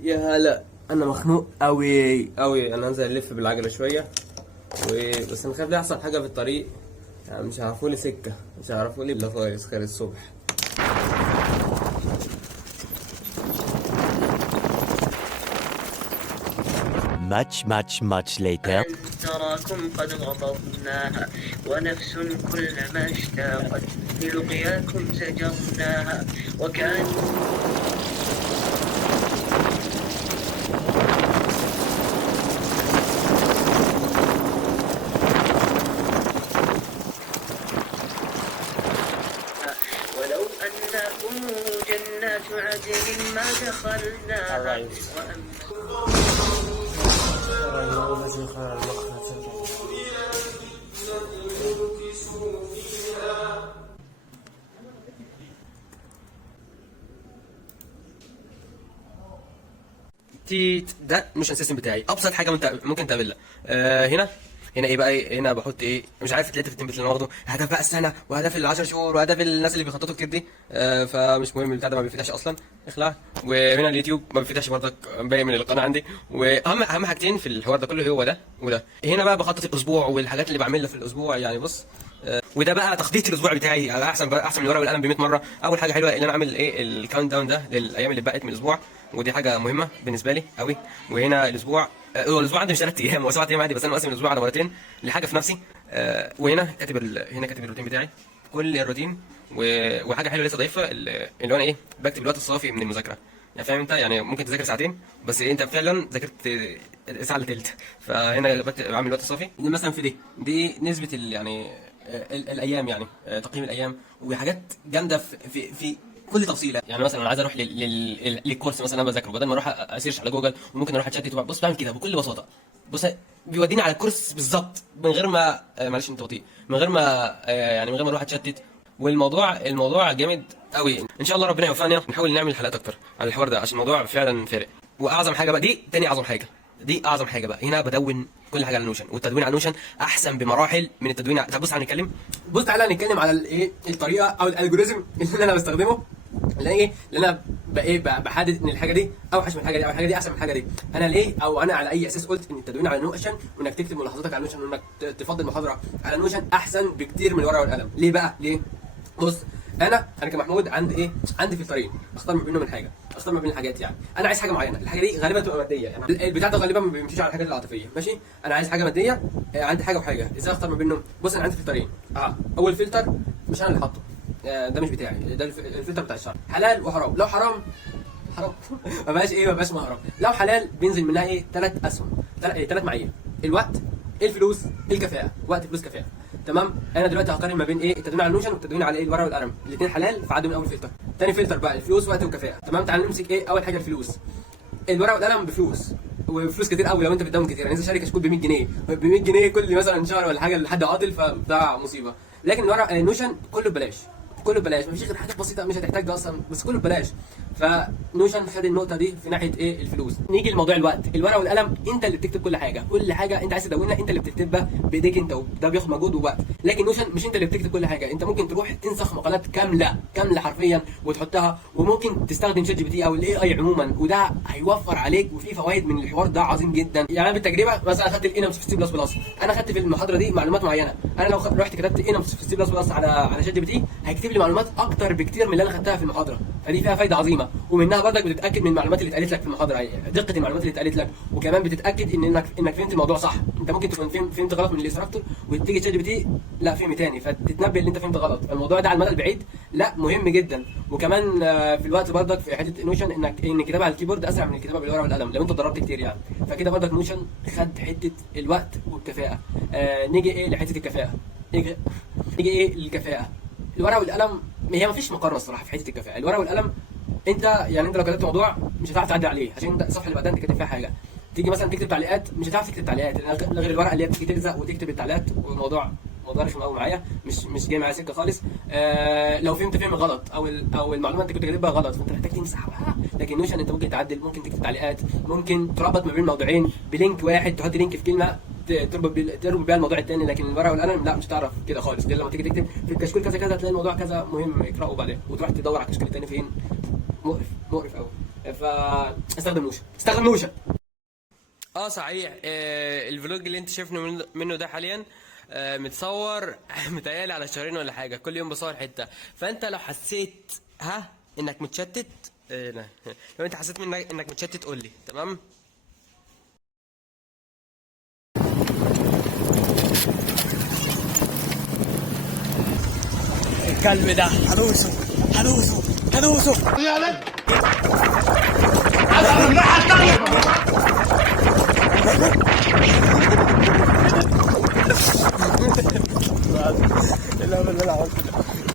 يا هلا، انا مخنوق قوي قوي. انا هنزل الف بالعجله شويه بس انا خايف لا يحصل حاجه في الطريق. يعني مش هيعرفوا لي سكه، مش هيعرفوا لي بلا فايز خير الصبح. much later. تراكم قد غضبناها ونفس كلما اشتاقت للقياكم زجرناها وكان ولو أنكم جنات عدن ما دخلناها تيت ده مش السيستم بتاعي. ابسط حاجه ممكن تقابلها. هنا ايه بقى؟ هنا بحط ايه؟ مش عارف تلاقي في التمبلت اللي انا واخده هدف بقى السنه وهدف ال10 شهور وهدف الناس اللي بيخططوا كتير دي. فمش مهم، البتاع ده ما بيفتحش اصلا، اخلع. وهنا اليوتيوب ما بيفتحش برضك، باقي من القناه عندي. واهم حاجتين في الحوار ده كله هو ده وده. هنا بقى بخطط الاسبوع والحاجات اللي بعملها في الاسبوع. يعني بص، وده بقى تخطيط الاسبوع بتاعي احسن من الورقه والقلم ب 100 مره. اول حاجه حلوه ان انا اعمل ايه الكاونت داون ده للايام اللي بقت من الاسبوع، ودي حاجه مهمه بالنسبه لي قوي. وهنا الاسبوع عندي مش 3 ايام، هو 7 ايام عادي، بس انا مقسم الاسبوع على مرتين لحاجه في نفسي. وهنا كاتب الروتين بتاعي، كل الروتين. وحاجه حلوه لسه ضايفها، اللي هو انا بكتب الوقت الصافي من المذاكره. يعني فاهم انت؟ يعني ممكن تذاكر ساعتين بس انت فعلا ذاكرت ساعه الا تلت. فهنا بعمل الوقت الصافي مثلا في دي نسبه يعني الايام، يعني تقييم الايام وحاجات جامده في كل تفصيله. يعني مثلا انا عايز اروح للكورس مثلا انا بذاكره، بدل ما اروح اسيرش على جوجل وممكن اروح اتشات. بص بعمل كده بكل بساطه. بص بيوديني على الكورس بالظبط من غير ما معلش انت بطيء، من غير ما يعني من غير ما اروح اتشتت. والموضوع جامد قوي. ان شاء الله ربنا يوفقنا نحاول نعمل حلقات اكتر على الحوار ده، عشان الموضوع فعلا فارق. واعظم حاجه بقى دي تاني اعظم حاجه، دي اعظم حاجه بقى. هنا بدون كل حاجه على نوشن، والتدوين على نوشن احسن بمراحل من التدوين طب بص تعالى نتكلم على الطريقه او الالجوريزم اللي انا بستخدمه. اللي انا بحدد ان الحاجه دي اوحش من الحاجه دي او الحاجه دي احسن من الحاجه دي. انا على اي اساس قلت ان التدوين على نوشن وانك تكتب ملاحظاتك على نوشن وانك تفضل المحاضره على نوشن احسن بكتير من الورقه والقلم. ليه بقى؟ ليه؟ بص، انا كمحمود عندي فلترين اختار ما بينهم الحاجه، اختار ما بين الحاجات. يعني انا عايز حاجه معينه، الحاجه دي غالبا تبقى ماديه. يعني البتاع ده غالبا ما بيمشيش على الحاجات العاطفيه، ماشي؟ انا عايز حاجه ماديه، عندي حاجه وحاجه، ازاي اختار ما بينهم؟ بص انا عندي فلترين. اول فلتر مش انا اللي حاطه، ده مش بتاعي، ده الفلتر بتاع الشرع، حلال وحرام. لو حرام ما بقاش محرم. لو حلال بينزل منها 3 اسهم، 3 معايير: الوقت، الفلوس، الكفاءه. وقت، فلوس، كفاءه. تمام؟ انا دلوقتي هقارن ما بين التدوين على نوشن والتدوين على الورقه والقلم. الاثنين حلال فعدوا من اول فلتر. ثاني فلتر بقى الفلوس، وقت وكفاءه. تمام؟ تعال نمسك اول حاجه الفلوس. الورقه والقلم بفلوس، وفلوس كتير قوي لو انت بتدون كتير. يعني اذا شارك كشكول ب 100 جنيه، ب 100 جنيه كل مثلا شهر ولا حاجه لحد عاطل، فده مصيبه. لكن الورقه نوشن كله ببلاش، كله ببلاش، مفيش غير حاجات بسيطه مش هتحتاج ده اصلا، بس كله ببلاش. فنوشن خد النقطه دي في ناحيه الفلوس. نيجي لموضوع الوقت. الورقه والقلم انت اللي بتكتب كل حاجه انت عايز تدونها، انت اللي بتكتبها بايديك انت، وده بياخد مجهود ووقت. لكن نوشن مش انت اللي بتكتب كل حاجه، انت ممكن تروح تنسخ مقالات كامله حرفيا وتحطها، وممكن تستخدم شات جي بي تي او الاي اي عموما، وده هيوفر عليك وفي فوائد من الحوار ده عظيم جدا. يعني انا بالتجربه مثلا اخدت الانمس في سي بلس بلس، انا اخدت في المحاضره دي معلومات معينه. انا لو رحت كتبت انمس في سي بلس بلس على شات جي بي تي هيكتب لي معلومات اكتر بكتير من اللي انا خدتها في المحاضره. فدي فيها فايده عظيمه، ومنها برضك بتتاكد من المعلومات اللي اتقالت لك في المحاضره، يعني دقه المعلومات اللي اتقالت لك، وكمان بتتاكد انك فهمت الموضوع صح. انت ممكن تكون فهمت غلط من الانستراكتور وتيجي تشات جي بي تي لا فهم تاني، فتتنبه اللي انت فهمت غلط. الموضوع ده على المدى البعيد لا مهم جدا. وكمان في الوقت برضك في حته نوشن ان الكتابه على الكيبورد اسرع من الكتابه بالورقه والقلم لو انت اتدربت كتير يعني. فكده برضك نوشن خد حته الوقت والكفاءه. نيجي لحته الكفاءه. نيجي للكفاءه. الورقه والقلم هي ما فيش مقارنه الصراحه في حته الكفاءه. الورقه والقلم انت لو كتبت موضوع مش هتعرف تعدي عليه، عشان انت الصفحه اللي بعدها انت كاتب فيها حاجه. تيجي مثلا تكتب تعليقات مش هتعرف تكتب تعليقات غير الورقه اللي هي بتيجي تلزق وتكتب التعليقات، والموضوع رخم قوي معايا، مش جاي معايا سكه خالص. لو فهم غلط او المعلومه انت كنت كاتبها غلط فانت محتاج تمسحها. لكن نوشن انت ممكن تعدل، ممكن تكتب تعليقات، ممكن تربط ما بين موضوعين بلينك واحد، تحط لينك في كلمه تربط بيها الموضوع الثاني. لكن الورقه والقلم لا، مش هتعرف كده خالص، غير لما تيجي تكتب في الكشكول كذا كذا تلاقي الموضوع كذا مهم اقراه بعدين، وتروح تدور على الكشكول الثاني فين. مقرف قوي. استخدم نوشن، استخدم نوشن. اه صحيح، الفلوج اللي انت شايفني منه ده حاليا متصور متهيألي على شهرين ولا حاجه، كل يوم بصور حته. فانت لو حسيت انك متشتت، لا. لو انت حسيت انك متشتت قول لي، تمام؟ الكلب ده هدوسه هدوسه هدوسه يا ولد. لا لا لا